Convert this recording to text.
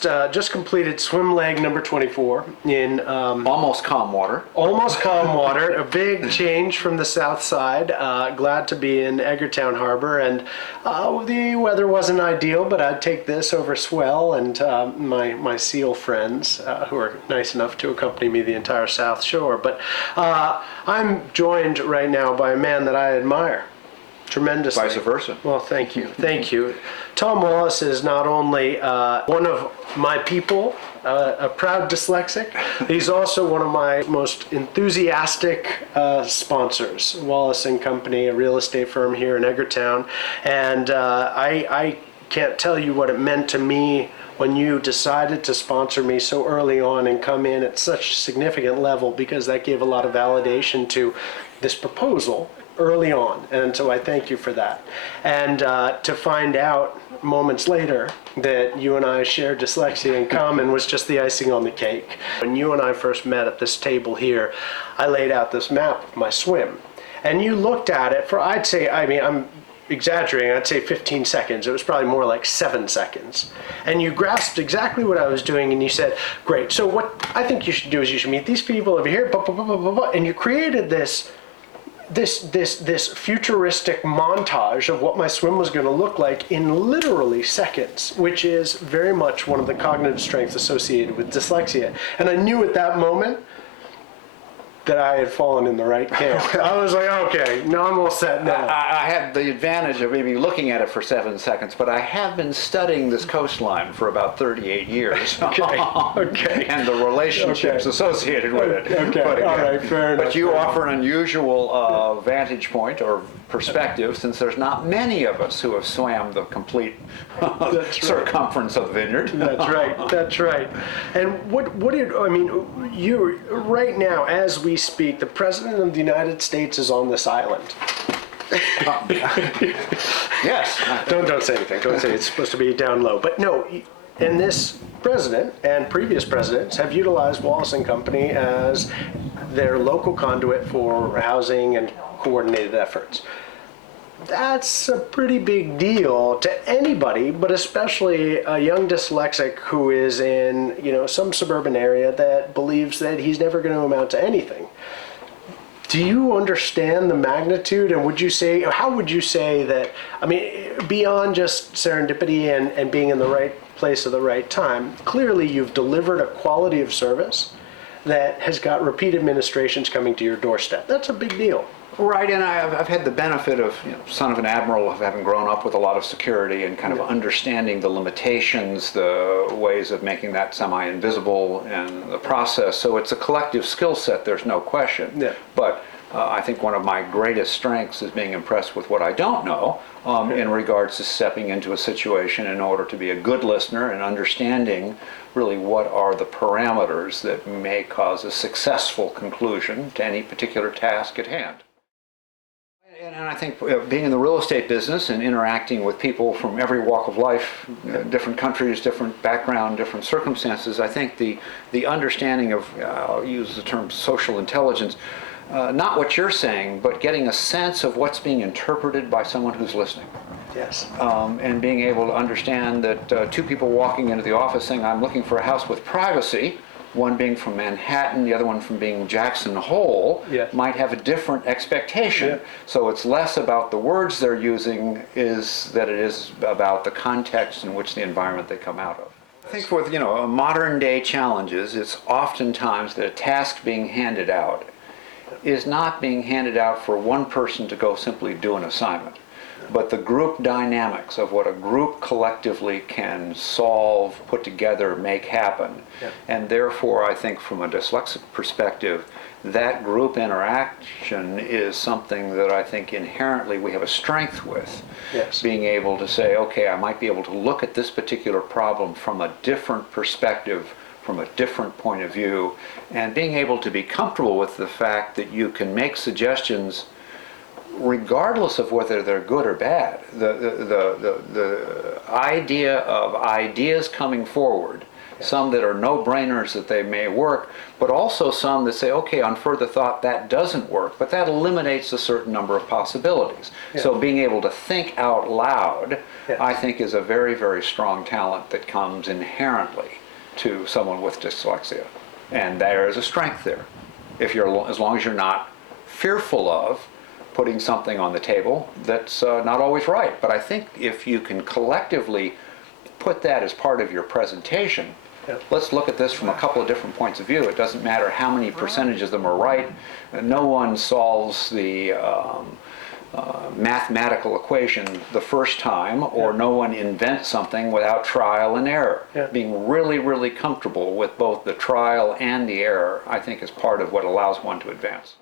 just completed swim leg number 24 in almost calm water. Almost calm water. A big change from the south side. Glad to be in Edgartown Harbor, and the weather wasn't ideal, but I'd take this over swell and my SEAL friends who are nice enough to accompany me the entire South Shore. But I'm joined right now by a man that I admire tremendously. Vice versa. Well, thank you. Thank you. Tom Wallace is not only one of my people, a proud dyslexic, he's also one of my most enthusiastic sponsors. Wallace and Company, a real estate firm here in Edgartown. And I can't tell you what it meant to me when you decided to sponsor me so early on and come in at such a significant level, because that gave a lot of validation to this proposal early on, and so I thank you for that. And to find out moments later that you and I share dyslexia in common was just the icing on the cake. When you and I first met at this table here, I laid out this map of my swim, and you looked at it for, I'd say, I mean, I'm exaggerating, I'd say 15 seconds. It was probably more like 7 seconds. And you grasped exactly what I was doing, and you said, great, so what I think you should do is you should meet these people over here, blah, blah, blah, blah, blah, blah. And you created this futuristic montage of what my swim was going to look like in literally seconds, which is very much one of the cognitive strengths associated with dyslexia. And I knew at that moment that I had fallen in the right camp. I was like, okay, now I'm all set now. I had the advantage of maybe looking at it for 7 seconds, but I have been studying this coastline for about 38 years. Okay. And the relationships associated with it. Okay, but, all right, fair enough. But you offer an unusual vantage point or perspective, since there's not many of us who have swam the complete circumference of the Vineyard. That's right, that's right. And you right now, as we speak, the President of the United States is on this island. Yes. Don't say anything. Don't say it's supposed to be down low. But no, and this president and previous presidents have utilized Wallace and Company as their local conduit for housing and coordinated efforts. That's a pretty big deal to anybody, but especially a young dyslexic who is in, some suburban area that believes that he's never going to amount to anything. Do you understand the magnitude, and how would you say that, beyond just serendipity and being in the right place at the right time, clearly you've delivered a quality of service that has got repeat administrations coming to your doorstep. That's a big deal. Right, and I've had the benefit of, son of an admiral, of having grown up with a lot of security and kind of understanding the limitations, the ways of making that semi-invisible and the process. So it's a collective skill set, there's no question. Yeah. But I think one of my greatest strengths is being impressed with what I don't know in regards to stepping into a situation in order to be a good listener and understanding really what are the parameters that may cause a successful conclusion to any particular task at hand. And I think being in the real estate business and interacting with people from every walk of life, different countries, different background, different circumstances, I think the understanding of, I'll use the term social intelligence, not what you're saying, but getting a sense of what's being interpreted by someone who's listening. Yes. And being able to understand that two people walking into the office saying, I'm looking for a house with privacy, one being from Manhattan, the other one from being Jackson Hole, yes, might have a different expectation. Yeah. So it's less about the words they're using than it is about the context in which the environment they come out of. I think with modern day challenges, it's oftentimes that a task being handed out is not being handed out for one person to go simply do an assignment, but the group dynamics of what a group collectively can solve, put together, make happen. Yeah. And therefore, I think from a dyslexic perspective, that group interaction is something that I think inherently we have a strength with. Yes. Being able to say, okay, I might be able to look at this particular problem from a different perspective, from a different point of view, and being able to be comfortable with the fact that you can make suggestions regardless of whether they're good or bad. The idea of ideas coming forward some that are no-brainers that they may work, but also some that say, okay, on further thought that doesn't work, but that eliminates a certain number of possibilities. Yeah. So being able to think out loud, Yes. I think, is a very, very strong talent that comes inherently to someone with dyslexia. And there is a strength there. If you're, as long as you're not fearful of putting something on the table that's not always right. But I think if you can collectively put that as part of your presentation, let's look at this from a couple of different points of view. It doesn't matter how many percentages of them are right. No one solves the mathematical equation the first time, or no one invents something without trial and error. Being really, really comfortable with both the trial and the error, I think, is part of what allows one to advance.